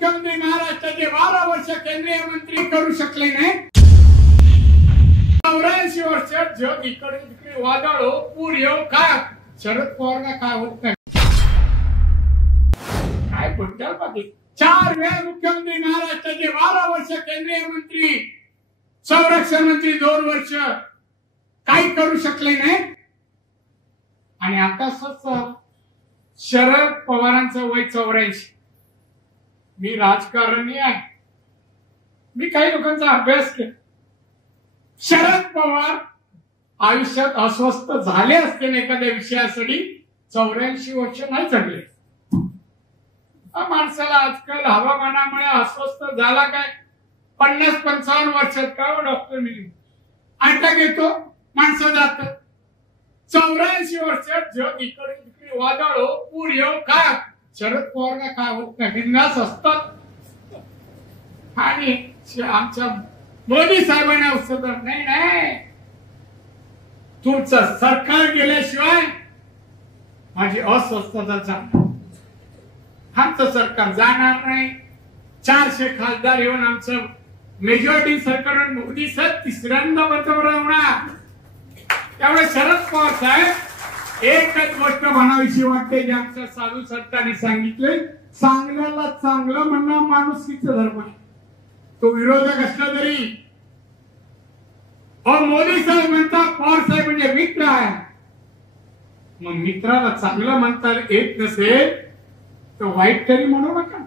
मुख्यमंत्री महाराष्ट्राचे 12 वर्ष केंद्रीय मंत्री करू शकले नाही। 84 वर्ष जग इकडे तिकडे वादळ हो, पूर येऊ, काय शरद पवारला काय होत नाही, काय बोलताल बाकी। 4 वेळा मुख्यमंत्री महाराष्ट्राचे 12 वर्ष केंद्रीय मंत्री, संरक्षण मंत्री 2 वर्ष काही करू शकले नाही। आणि आता शरद पवारांचं वय 84। मी राजकारणी आहे, मी काही लोकांचा अभ्यास केला। शरद पवार आयुष्यात अस्वस्थ झाले असते एखाद्या विषयासाठी 84 वर्ष नाही जगले। माणसाला आजकाल हवामानामुळे अस्वस्थ झाला काय 50-55 वर्षात का डॉक्टर मिळेल अटॅक येतो, माणसं जात। 84 वर्षात जग इकडे तिकडे वादळ हो, पूर येऊ, काय शरद पवारला काय होत नाही, बिंदास असतात। आणि आमच्या मोदी साहेबांना उत्सव नाही नाही, तुमचं सरकार गेल्याशिवाय माझी अस्वस्थता जाणार, आमचं सरकार जाणार नाही। 400 खासदार येऊन आमचं मेजॉरिटी सरकार मोदी साहेब तिसऱ्यांदा पंतप्रधान होणार। त्यामुळे शरद पवार साहेब एकच गोष्ट म्हणावीशी वाटते, जे आमच्या साधू संतांनी सांगितले, चांगल्याला चांगलं म्हणणं माणुसकीचा धर्म आहे। तो विरोधक असला तरी मोदी साहेब म्हणतात पवार साहेब म्हणजे मित्र आहे, मग मित्राला चांगलं म्हणता येत नसेल तर वाईट तरी म्हणू नका।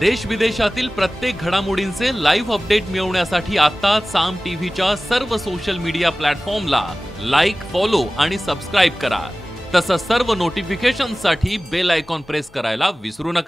देश विदेशातील प्रत्येक घडामोडींचे लाईव्ह अपडेट मिळवण्यासाठी आता साम टीव्हीच्या सर्व सोशल मीडिया प्लॅटफॉर्मला लाईक, फॉलो आणि सबस्क्राईब करा। तसंच सर्व नोटिफिकेशनसाठी बेल आयकॉन प्रेस करायला विसरू नका।